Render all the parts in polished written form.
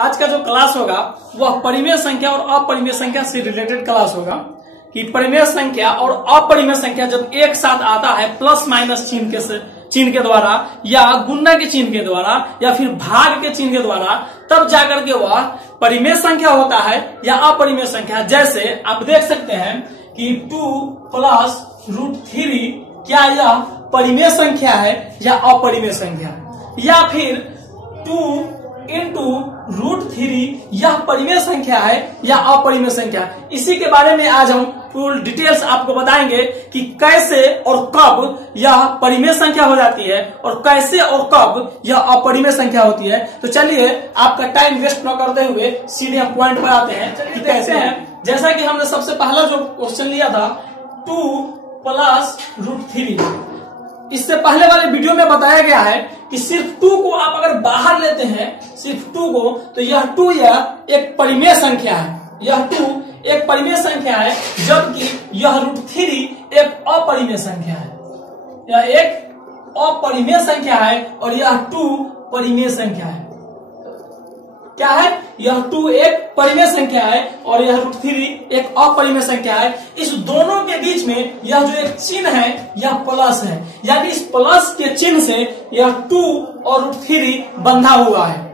आज का जो क्लास होगा वह परिमेय संख्या और अपरिमेय संख्या से रिलेटेड क्लास होगा कि परिमेय संख्या और अपरिमेय संख्या जब एक साथ आता है प्लस माइनस चिन्ह के द्वारा या गुणा के चिन्ह के द्वारा या फिर भाग के चिन्ह के द्वारा, तब जाकर के वह परिमेय संख्या होता है या अपरिमेय संख्या। जैसे आप देख सकते हैं कि 2 प्लस √3 क्या यह परिमेय संख्या है या अपरिमेय संख्या, या फिर 2 इंटू √3 यह परिमेय संख्या है या अपरिमेय संख्या। इसी के बारे में आज हम फुल डिटेल्स आपको बताएंगे कि कैसे और कब यह परिमेय संख्या हो जाती है और कैसे और कब यह अपरिमेय संख्या होती है। तो चलिए आपका टाइम वेस्ट न करते हुए सीधे हम पॉइंट पर आते हैं कि कैसे है। जैसा कि हमने सबसे पहला जो क्वेश्चन लिया था 2 प्लस √3, इससे पहले वाले वीडियो में बताया गया है कि सिर्फ 2 को आप अगर बाहर लेते हैं, सिर्फ 2 को, तो यह 2 यह एक परिमेय संख्या है, यह 2 एक परिमेय संख्या है, जबकि यह √3 एक अपरिमेय संख्या है। यह एक अपरिमेय संख्या है और यह 2 परिमेय संख्या है। क्या है? यह 2 एक परिमेय संख्या है और यह √3 एक अपरिमेय संख्या है। इस दोनों के बीच में यह जो एक चिन्ह है यह प्लस है, यानी इस प्लस के चिन्ह से यह 2 और √3 बंधा हुआ है।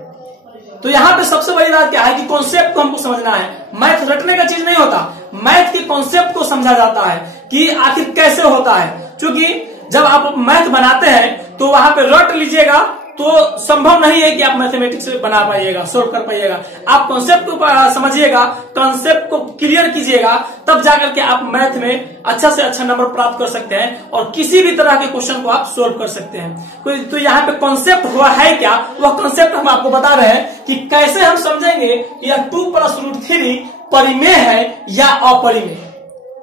तो यहाँ पे सबसे बड़ी बात क्या है कि कॉन्सेप्ट को हमको समझना है। मैथ रटने का चीज नहीं होता, मैथ के कॉन्सेप्ट को समझा जाता है कि आखिर कैसे होता है। क्योंकि जब आप मैथ बनाते हैं तो वहां पे रट लीजिएगा तो संभव नहीं है कि आप मैथमेटिक्स बना पाइएगा, सोल्व कर पाइएगा। आप कॉन्सेप्ट को समझिएगा, कॉन्सेप्ट को क्लियर कीजिएगा, तब जाकर के आप मैथ में अच्छा से अच्छा नंबर प्राप्त कर सकते हैं और किसी भी तरह के क्वेश्चन को आप सोल्व कर सकते हैं। तो यहाँ पे कॉन्सेप्ट हुआ है क्या, वह कॉन्सेप्ट हम आपको बता रहे हैं कि कैसे हम समझेंगे कि यह 2 प्लस √3 परिमेय है या अपरिमेय।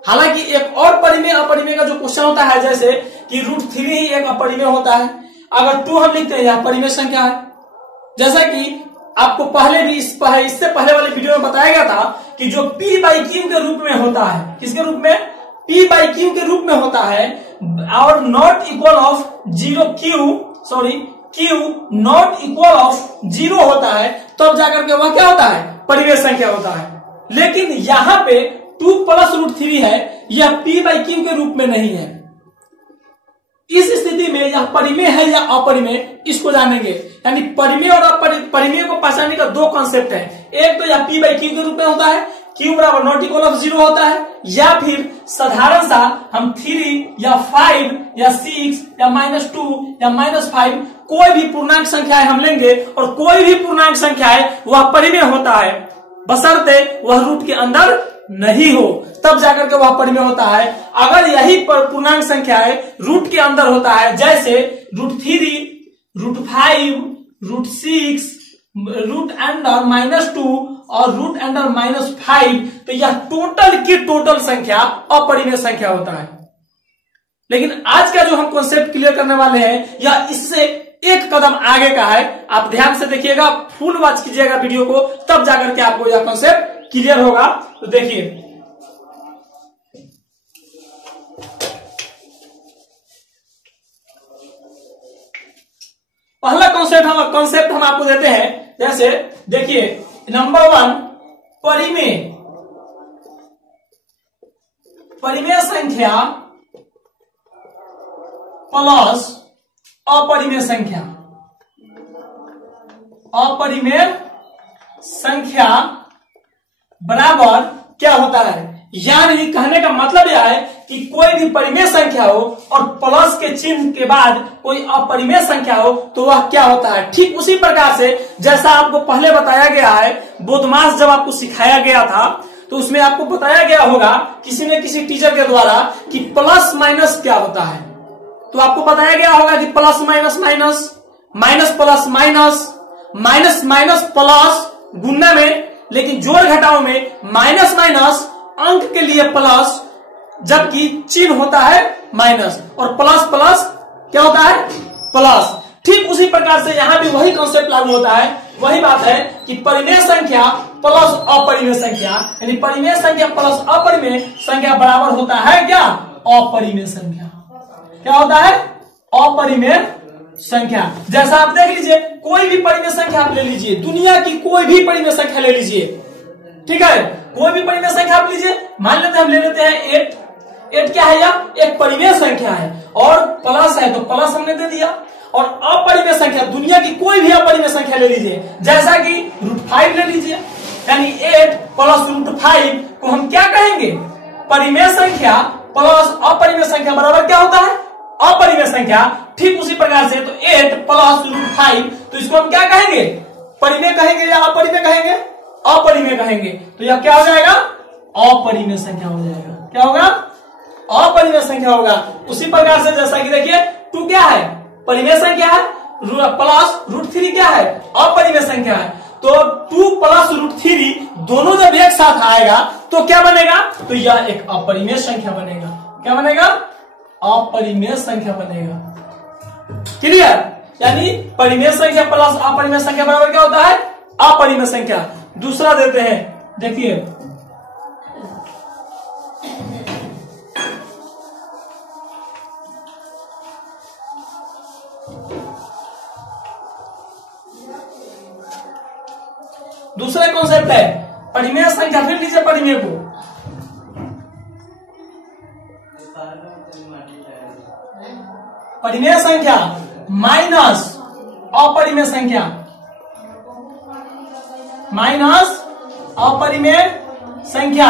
हालांकि एक और परिमेय अपरिमेय का जो क्वेश्चन होता है, जैसे कि √3 ही एक अपरिमेय होता है। अगर 2 हम लिखते हैं यह परिमेय संख्या है। जैसा कि आपको पहले भी इससे पहले वाले वीडियो में बताया गया था कि जो p/q के रूप में होता है, किसके रूप में? p/q के रूप में होता है और not equal of 0 q not equal of 0 होता है, तब जाकर के वह क्या होता है? परिमेय संख्या होता है। लेकिन यहाँ पे 2 प्लस √3 है, यह p/q के रूप में नहीं है। इस स्थिति में यह परिमेय है या अपरिमेय, इसको जानेंगे। यानी परिमेय और अपरिमेय को पहचानने का 2 कॉन्सेप्ट है। एक तो यह p/q के रूप में होता है, q बराबर नॉट इक्वल ऑफ 0 होता है, या फिर साधारण सा हम 3 या 5 या 6 या -2 या -5 कोई भी पूर्णांक संख्याएं हम लेंगे और कोई भी पूर्णांक संख्याएं वह परिमेय होता है, बशर्ते वह रूट के अंदर नहीं हो, तब जाकर के वह परिमेय होता है। अगर यही पूर्णांक संख्या है रूट के अंदर होता है, जैसे √3, √5, √6, √2 और √5, तो यह टोटल की टोटल संख्या अपरिमेय संख्या होता है। लेकिन आज का जो हम कॉन्सेप्ट क्लियर करने वाले हैं यह इससे एक कदम आगे का है। आप ध्यान से देखिएगा, फुल वॉच कीजिएगा वीडियो को, तब जाकर के आपको यह कॉन्सेप्ट क्लियर होगा। तो देखिए, पहला कॉन्सेप्ट हम आपको देते हैं। जैसे देखिए, नंबर 1 परिमेय संख्या प्लस अपरिमेय संख्या। अपरिमेय संख्या बराबर क्या होता है? यानी कहने का मतलब यह है कि कोई भी परिमेय संख्या हो और प्लस के चिन्ह के बाद कोई अपरिमेय संख्या हो तो वह क्या होता है? ठीक उसी प्रकार से जैसा आपको पहले बताया गया है, बोधमास जब आपको सिखाया गया था तो उसमें आपको बताया गया होगा किसी न किसी टीचर के द्वारा कि प्लस माइनस क्या होता है। तो आपको बताया गया होगा कि plus minus minus, minus plus minus, minus minus plus गुणा में, लेकिन जोड़ घटाव में माइनस माइनस अंक के लिए प्लस, जबकि चिन्ह होता है माइनस, और प्लस प्लस क्या होता है? प्लस। ठीक उसी प्रकार से यहां भी वही कॉन्सेप्ट लागू होता है। वही बात है कि परिमेय संख्या प्लस अपरिमेय संख्या, यानी परिमेय संख्या प्लस अपरिमेय संख्या बराबर होता है क्या? अपरिमेय संख्या। क्या होता है? अपरिमेय संख्या। जैसा आप देख लीजिए, कोई भी परिमेय संख्या आप ले लीजिए, दुनिया की कोई भी परिमेय संख्या ले लीजिए, ठीक है, कोई भी परिमेय संख्या आप लीजिए। मान लेते हैं, हम ले लेते हैं 8। 8 क्या है? यह एक परिमेय संख्या है और प्लस है, तो प्लस हमने दे दिया। और अपरिमेय संख्या, दुनिया की कोई भी अपरिमेय संख्या ले लीजिए, जैसा कि √5 ले लीजिए, यानी 8 प्लस √5 को हम क्या कहेंगे? परिमेय संख्या प्लस अपरिमेय संख्या बराबर क्या होता है? अपरिमेय संख्या। ठीक उसी प्रकार से, तो 8 प्लस √5, तो इसको हम क्या कहेंगे? परिमेय कहेंगे या अपरिमेय कहेंगे? अपरिमेय कहेंगे। तो यह क्या हो जाएगा? अपरिमेय संख्या हो जाएगा। क्या होगा? अपरिमेय संख्या होगा। उसी प्रकार से जैसा कि देखिए 2 क्या है? परिमेय संख्या है, प्लस √3 क्या है? अपरिमेय संख्या है। तो 2 प्लस √3 दोनों जब एक साथ आएगा तो क्या बनेगा? तो यह एक अपरिमेय संख्या बनेगा। क्या बनेगा? अपरिमेय संख्या बनेगा। क्लियर? यानी परिमेय संख्या प्लस अपरिमेय संख्या बराबर क्या होता है? अपरिमेय संख्या। दूसरा देते हैं, देखिए दूसरा कॉन्सेप्ट है परिमेय संख्या। फिर लीजिए परिमेय को, परिमेय संख्या माइनस अपरिमेय संख्या, माइनस अपरिमेय संख्या।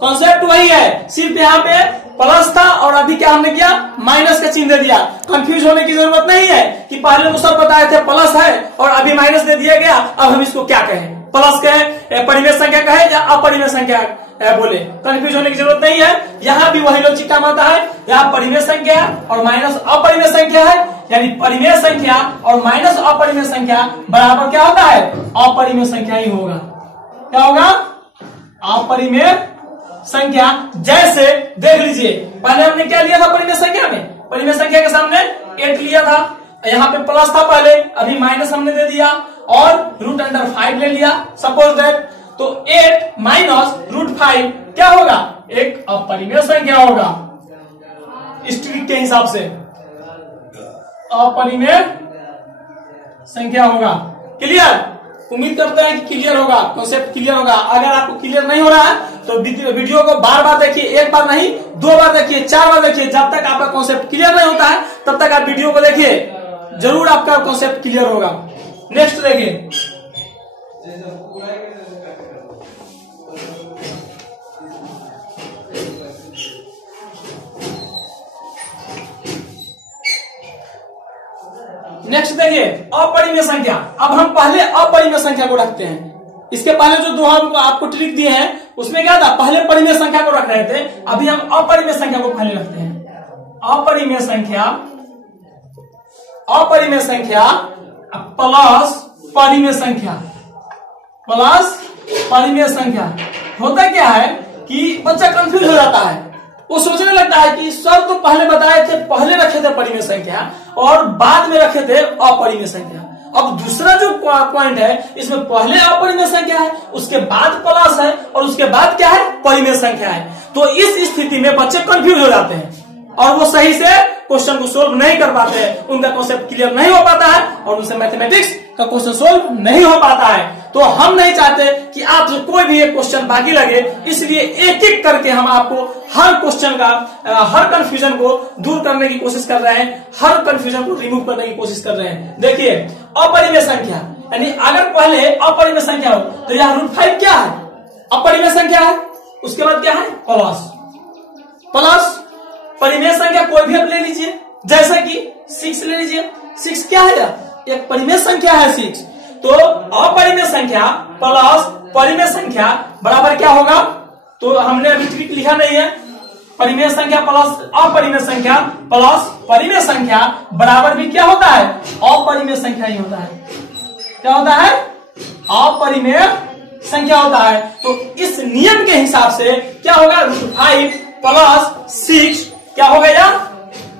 कॉन्सेप्ट वही है, सिर्फ यहाँ पे प्लस था और अभी क्या हमने किया? माइनस का चिन्ह दे दिया। कंफ्यूज होने की जरूरत नहीं है कि पहले तो सब बताए थे प्लस है और अभी माइनस दे दिया गया, अब हम इसको क्या कहें? प्लस कहें, परिमेय संख्या कहें या अपरिमेय संख्या बोले? कंफ्यूज होने की जरूरत नहीं है। यहाँ भी वही लॉजिक काम आता है। यहाँ परिमेय संख्या और माइनस अपरिमेय संख्या है, यानी परिमेय संख्या और माइनस अपरिमेय संख्या बराबर क्या होता है? अपरिमेय संख्या ही होगा। क्या होगा? अपरिमेय संख्या। जैसे देख लीजिए, पहले हमने क्या लिया था परिमेय संख्या में? परिमेय संख्या के सामने 8 लिया था, यहाँ पे प्लस था पहले, अभी माइनस हमने दे दिया और √5 ले लिया। सपोज दैट, तो 8 माइनस √5 क्या होगा? एक अपरिमेय संख्या होगा स्ट्रिक्ट के हिसाब से, अपरिमेय संख्या होगा। क्लियर? उम्मीद करते हैं कि क्लियर होगा, कॉन्सेप्ट क्लियर होगा। अगर आपको क्लियर नहीं हो रहा है तो वीडियो को बार बार देखिए, एक बार नहीं 2 बार देखिए, 4 बार देखिए। जब तक आपका कॉन्सेप्ट क्लियर नहीं होता है तब तक आप वीडियो को देखिए, जरूर आपका कॉन्सेप्ट क्लियर होगा। नेक्स्ट देखिए, नेक्स्ट देखिए अपरिमेय संख्या। अब हम पहले अपरिमेय संख्या को रखते हैं। इसके पहले जो 2 हम आपको ट्रिक दिए हैं उसमें क्या था? पहले परिमेय संख्या को रख रहे थे, अभी हम अपरिमेय संख्या को पहले रखते हैं। अपरिमेय संख्या, अपरिमेय संख्या प्लस परिमेय संख्या, प्लस परिमेय संख्या। होता क्या है कि बच्चा कंफ्यूज हो जाता है, वो सोचने लगता है कि सर तो पहले बताए थे, पहले रखे थे परिमेय संख्या और बाद में रखे थे अपरिमेय संख्या। अब दूसरा जो पॉइंट है, इसमें पहले अपरिमेय संख्या है, उसके बाद प्लस है और उसके बाद क्या है? परिमेय संख्या है। तो इस स्थिति में बच्चे कंफ्यूज हो जाते हैं और वो सही से क्वेश्चन को सोल्व नहीं कर पाते हैं, उनका कॉन्सेप्ट क्लियर नहीं हो पाता है और उनसे मैथमेटिक्स का क्वेश्चन सोल्व नहीं हो पाता है। तो हम नहीं चाहते कि आपसे कोई भी एक क्वेश्चन बाकी लगे, इसलिए एक एक करके हम आपको हर क्वेश्चन का, हर कंफ्यूजन को दूर करने की कोशिश कर रहे हैं, हर कंफ्यूजन को रिमूव करने की कोशिश कर रहे हैं। देखिए अपरिमेय संख्या, यानी अगर पहले अपरिमेय संख्या हो तो यहाँ √5 क्या है? अपरिमेय संख्या है। उसके बाद क्या है? प्लस, प्लस परिमेय संख्या कोई भी आप ले लीजिए, जैसे कि 6 ले लीजिए। 6 क्या है? एक परिमेय संख्या है 6। तो अपरिमेय संख्या प्लस परिमेय संख्या बराबर क्या होगा? तो हमने अभी ट्रिक लिखा नहीं है। परिमेय संख्या प्लस अपरिमेय संख्या प्लस परिमेय संख्या बराबर भी क्या होता है? अपरिमेय संख्या ही होता है। क्या होता है? अपरिमेय संख्या होता है। तो इस नियम के हिसाब से क्या होगा? √5 प्लस 6 क्या होगा? या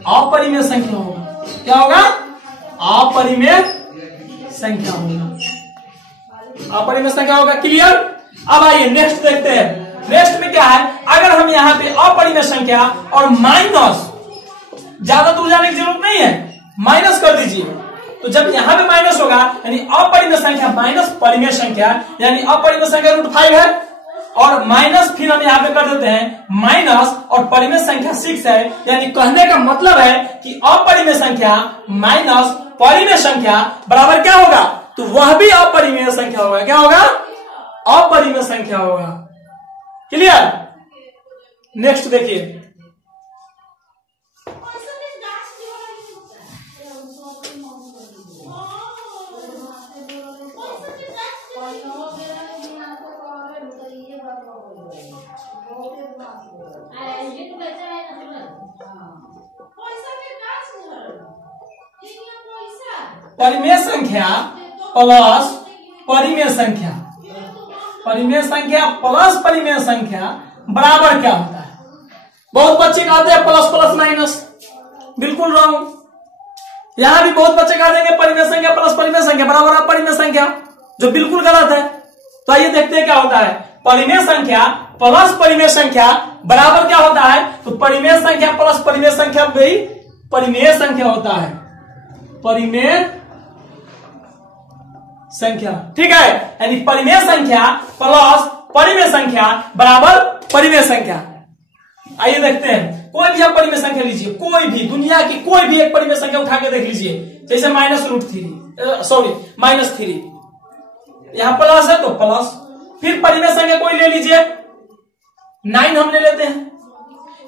अपरिमेय संख्या होगा। क्या होगा? अपरिमेय संख्या होगा, अपरिमेय संख्या होगा। क्लियर? अब आइए नेक्स्ट देखते हैं। नेक्स्ट में क्या है? अगर हम यहाँ पे अपरिमेय संख्या और माइनस, ज्यादा दूर जाने की जरूरत नहीं है, माइनस कर दीजिए। जब यहाँ पे माइनस होगा यानी अपरिमेय संख्या माइनस परिमेय संख्या, यानी अपरिमेय संख्या √5 है और माइनस फिर हम यहाँ पे कर देते हैं माइनस और परिमेय संख्या 6 है, यानी कहने का मतलब है कि अपरिमेय संख्या माइनस परिमेय संख्या बराबर क्या होगा, तो वह भी अपरिमेय संख्या होगा। क्या होगा, अपरिमेय संख्या होगा। क्लियर। नेक्स्ट देखिए, परिमेय संख्या प्लस परिमेय संख्या, परिमेय संख्या प्लस परिमेय संख्या बराबर क्या होता है। बहुत बच्चे कहते हैं प्लस प्लस माइनस, बिल्कुल रॉन्ग। यहां भी बहुत बच्चे कह देंगे परिमेय संख्या प्लस परिमेय संख्या बराबर अपरिमेय संख्या, जो बिल्कुल गलत है। तो आइए देखते हैं क्या होता है। परिमेय संख्या प्लस परिमेय संख्या बराबर क्या होता है, तो परिमेय संख्या प्लस परिमेय संख्या भी परिमेय संख्या होता है, परिमेय संख्या। ठीक है, यानी परिमेय संख्या प्लस परिमेय संख्या बराबर परिमेय संख्या। आइए देखते हैं, कोई भी आप परिमेय संख्या लीजिए, कोई भी दुनिया की कोई भी एक परिमेय संख्या उठा के देख लीजिए, जैसे -3, यहां प्लस है तो प्लस, फिर परिमेय संख्या कोई ले लीजिए 9 हम ले लेते हैं,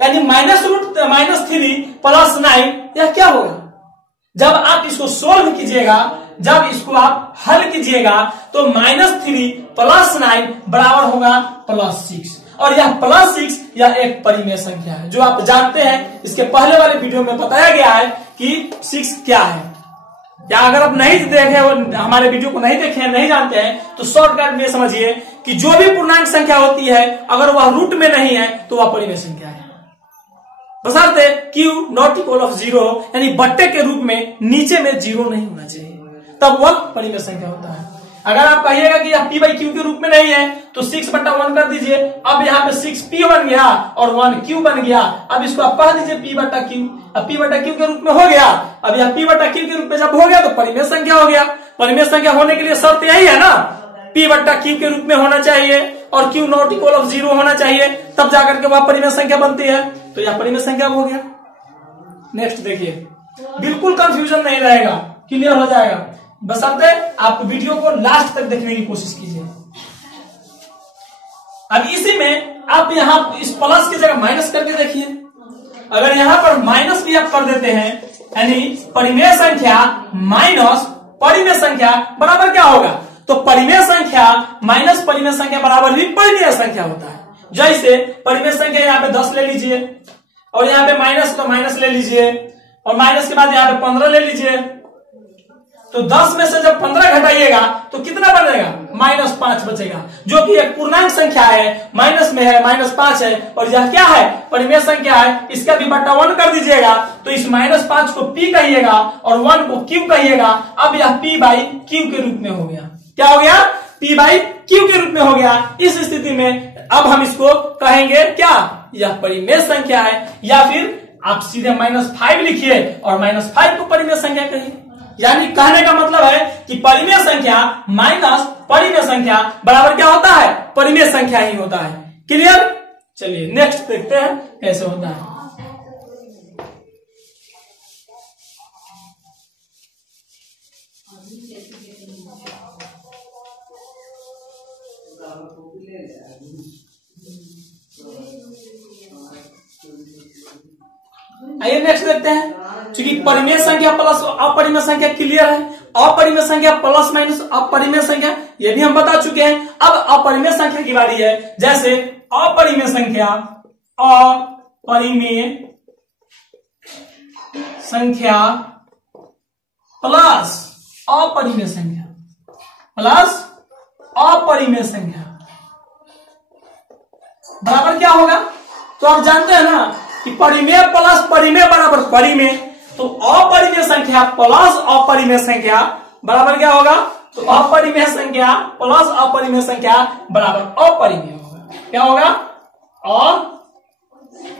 यानी -3 प्लस 9, यह क्या होगा। जब आप इसको सोल्व कीजिएगा, जब इसको आप हल कीजिएगा तो -3 प्लस 9 बराबर होगा +6, और यह +6 यह एक परिमेय संख्या है, जो आप जानते हैं। इसके पहले वाले वीडियो में बताया गया है कि 6 क्या है। या अगर आप नहीं देखे, हमारे वीडियो को नहीं देखे, नहीं जानते हैं, तो शॉर्टकट में समझिए कि जो भी पूर्णांक संख्या होती है अगर वह रूट में नहीं है तो वह परिमेय संख्या है, बशर्ते Q ≠ 0, यानी बट्टे के रूप में नीचे में 0 नहीं होना चाहिए, तब वह परिमेय संख्या होता है। अगर आप कहिएगा कि यह P/Q के रूप में नहीं है तो 6/1 कर दीजिए। अब यहाँ पे 6P बन गया और 1Q बन गया। अब इसको आप कह दीजिए P/Q। अब P/Q के रूप में हो गया। अब यह P/Q के रूप में जब हो गया तो परिमेय संख्या हो गया। परिमेय संख्या होने के लिए शर्त यही है ना, P/Q के रूप में होना चाहिए और Q ≠ 0 होना चाहिए, तब जाकर के वह परिमेय संख्या बनती है। तो यह परिमेय संख्या हो गया। नेक्स्ट देखिए, बिल्कुल कंफ्यूजन नहीं रहेगा, क्लियर हो जाएगा, बशर्ते आप वीडियो को लास्ट तक देखने की कोशिश कीजिए। अब इसी में आप यहां इस प्लस की जगह माइनस करके देखिए। अगर यहां पर माइनस भी आप कर देते हैं, यानी परिमेय संख्या माइनस परिमेय संख्या बराबर क्या होगा, तो परिमेय संख्या माइनस परिमेय संख्या बराबर भी परिमेय संख्या होता है। जैसे परिमेय संख्या यहाँ पे 10 ले लीजिए और यहाँ पे माइनस तो माइनस ले लीजिए, और माइनस के बाद यहाँ पे 15 ले लीजिए। तो 10 में से जब 15 घटाइएगा तो कितना बनेगा, -5 बचेगा, जो कि एक पूर्णांक संख्या है, माइनस में है, -5 है, और यह क्या है, परिमेय संख्या है। इसका भी बट्टा 1 कर दीजिएगा, तो इस -5 को P कहिएगा और 1 को Q कहिएगा। अब यह P/Q के रूप में हो गया। क्या हो गया, P/Q के रूप में हो गया। इस स्थिति में अब हम इसको कहेंगे क्या, यह परिमेय संख्या है, या फिर आप सीधे -5 लिखिए और -5 को परिमेय संख्या कहिए। यानी कहने का मतलब है कि परिमेय संख्या माइनस परिमेय संख्या बराबर क्या होता है, परिमेय संख्या ही होता है। क्लियर। चलिए नेक्स्ट देखते हैं कैसे होता है। आइए नेक्स्ट देखते हैं। क्योंकि परिमेय संख्या प्लस अपरिमेय संख्या क्लियर है, अपरिमेय संख्या प्लस माइनस अपरिमेय संख्या ये भी हम बता चुके हैं। अब अपरिमेय संख्या की बारी है। जैसे अपरिमेय संख्या, अपरिमेय संख्या प्लस अपरिमेय संख्या प्लस अपरिमेय संख्या बराबर क्या होगा, तो आप जानते हैं ना कि परिमेय प्लस परिमेय बराबर परिमेय, तो अपरिमेय संख्या प्लस अपरिमेय संख्या बराबर क्या होगा, तो अपरिमेय संख्या प्लस अपरिमेय संख्या बराबर अपरिमेय होगा। क्या होगा,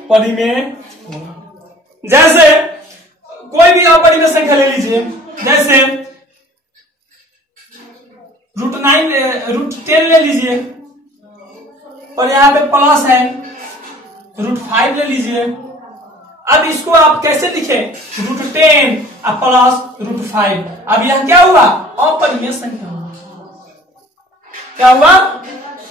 अपरिमेय होगा। जैसे कोई भी अपरिमेय संख्या ले लीजिए, जैसे √10 ले लीजिए और यहाँ पे प्लस है √5 ले लीजिए। अब इसको आप कैसे लिखे, √10 अब प्लस √5। अब यह क्या हुआ, अपरिमेय संख्या हुआ। क्या हुआ,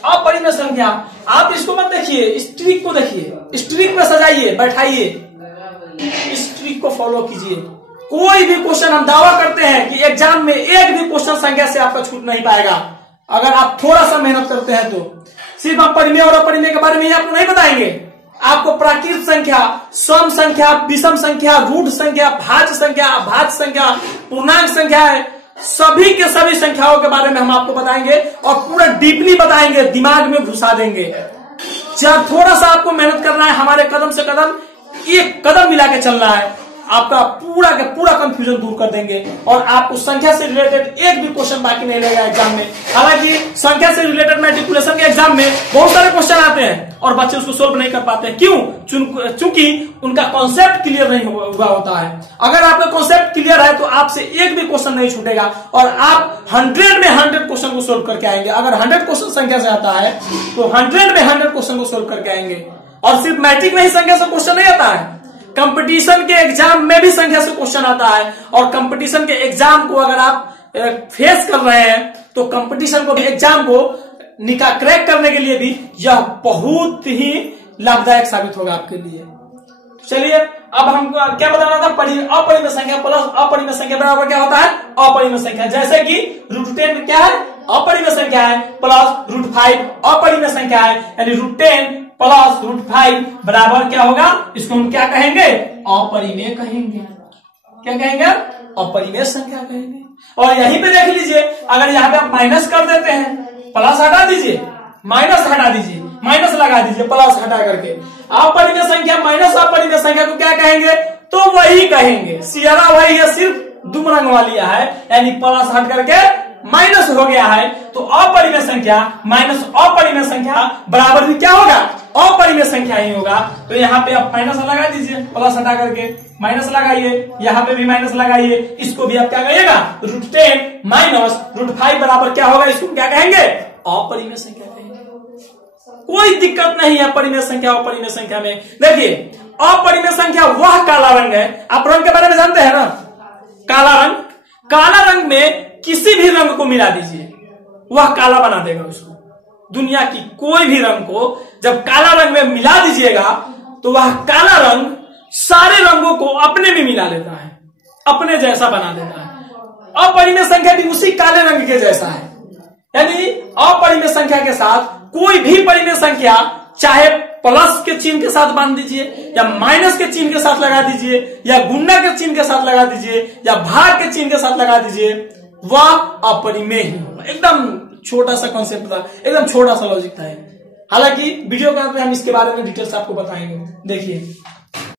अपरिमेय संख्या। आप इसको मत देखिए, इस ट्रिक को देखिए, इस ट्रिक में सजाइए, बैठाइए, इस ट्रिक को फॉलो कीजिए। कोई भी क्वेश्चन हम दावा करते हैं कि एग्जाम में एक भी क्वेश्चन संख्या से आपका छूट नहीं पाएगा अगर आप थोड़ा सा मेहनत करते हैं तो। सिर्फ हम परिमेय और अपरिमेय के बारे में ही आपको नहीं बताएंगे, आपको प्राकृत संख्या, सम संख्या, विषम संख्या, रूट संख्या, भाज्य संख्या, अभाज्य संख्या, पूर्णांक संख्या है, सभी के सभी संख्याओं के बारे में हम आपको बताएंगे और पूरा डीपली बताएंगे, दिमाग में घुसा देंगे। जब थोड़ा सा आपको मेहनत करना है, हमारे कदम से कदम एक कदम मिला के चलना है, आपका पूरा का पूरा कंफ्यूजन दूर कर देंगे और आपको संख्या से रिलेटेड एक भी क्वेश्चन बाकी नहीं रहेगा एग्जाम में। हालांकि संख्या से रिलेटेड मैट्रिकुलेशन के एग्जाम में बहुत सारे क्वेश्चन आते हैं और बच्चे उसको सोल्व नहीं कर पाते हैं। क्यों? चूंकि उनका कॉन्सेप्ट क्लियर नहीं हुआ होता है। अगर आपका कॉन्सेप्ट क्लियर है तो आपसे एक भी क्वेश्चन नहीं छूटेगा और आप 100 में 100 क्वेश्चन को सोल्व करके आएंगे। अगर 100 क्वेश्चन संख्या से आता है तो 100 में 100 क्वेश्चन को सोल्व करके आएंगे। और सिर्फ मैट्रिक में ही संख्या से क्वेश्चन नहीं आता है, कंपटीशन के एग्जाम में भी संख्या से क्वेश्चन आता है। और कंपटीशन के एग्जाम को अगर आप फेस कर रहे हैं तो कंपटीशन को एग्जाम को क्रैक करने के लिए भी यह बहुत ही लाभदायक साबित होगा आपके लिए। चलिए अब हमको क्या बताना था, अपरिमेय संख्या प्लस अपरिमेय संख्या बराबर क्या होता है, अपरिमेय संख्या। जैसे कि √10 क्या है, अपरिमेय संख्या है, प्लस √5 अपरिमेय संख्या है, यानी √10 प्लस √5 बराबर क्या होगा, इसको हम क्या कहेंगे, अपरिमेय कहेंगे। क्या कहेंगे, अपरिमेय संख्या कहेंगे। और यहीं पे देख लीजिए, अगर यहाँ पे आप माइनस कर देते हैं, प्लस हटा दीजिए, माइनस हटा दीजिए, माइनस लगा दीजिए प्लस हटा करके, अपरिमेय संख्या माइनस अपरिमेय संख्या को क्या कहेंगे, तो वही कहेंगे, सियारा वही है, सिर्फ दुमरंग वाली है, यानी प्लस हट करके माइनस हो गया है। तो अपरिमेय संख्या माइनस अपरिमेय संख्या बराबर भी क्या होगा, अपरिमेय संख्या ही होगा। तो यहाँ पे आप माइनस लगा दीजिए, प्लस हटा करके माइनस लगाइए, यहाँ पे भी माइनस लगाइए, इसको भी आप क्या कहिएगा, √10 माइनस √5 बराबर क्या होगा, इसको क्या कहेंगे, अपरिमेय संख्या कहेंगे। कोई दिक्कत नहीं है अपरिमेय संख्या अपरिमेय संख्या में। देखिए अपरिमेय संख्या वह काला रंग है, आप रंग के बारे में जानते हैं ना, काला रंग, काला रंग में किसी भी रंग को मिला दीजिए वह काला बना देगा उसको। दुनिया की कोई भी रंग को जब काला रंग में मिला दीजिएगा तो वह काला रंग सारे रंगों को अपने में मिला लेता है, अपने जैसा बना देता है। अपरिमेय संख्या भी उसी काले रंग के जैसा है, यानी अपरिमेय संख्या के साथ कोई भी परिमेय संख्या, चाहे प्लस के चिन्ह के साथ बांध दीजिए या माइनस के चिन्ह के साथ लगा दीजिए या गुणा के चिन्ह के साथ लगा दीजिए या भाग के चिन्ह के साथ लगा दीजिए, वह अपरिमेय ही होगा। एकदम छोटा सा कॉन्सेप्ट था, एकदम छोटा सा लॉजिक था। हालांकि वीडियो के अंत में हम इसके बारे में डिटेल्स आपको बताएंगे। देखिए